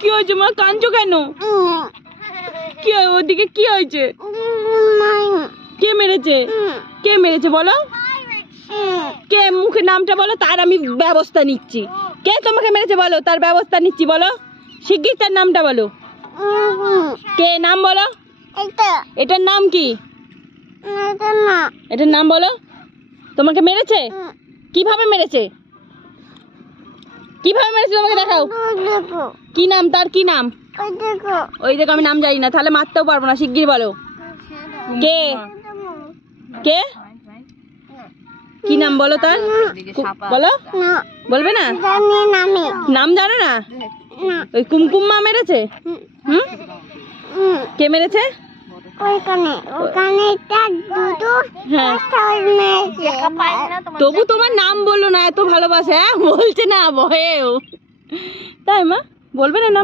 কি হয়েছে মা, কাঁদছো কেন? কি ওদিকে কি হয়েছে? কে মেরেছে? কে মেরেছে বলো? কে? মুখে নামটা বলো, তার আমি ব্যবস্থা নিচ্ছি। কে তোমাকে মেরেছে বলো, তার ব্যবস্থা নিচ্ছি। বলো শিগগির, তার নামটা বলো। কে? নাম বলো। এটার নাম কি? এটার নাম বলো। তোমাকে মেরেছে? কিভাবে মেরেছে? কিভাবে মেরেছে তোমাকে দেখাও। কি নাম তার? কি নাম? ওই দেখো, আমি নাম জানি না, তাহলে মারতেও পারবো না। শিগগির বলো কে? কে? কি নাম বলো তার? বলো। বলবে না? নাম জানো না? ওই কুমকুম মা মেরেছে? কে মেরেছে? তবু তোমার নাম বললো না, এত ভালোবাসে। হ্যাঁ বলছে না ভয়েও, তাই মা বলবে না নাম?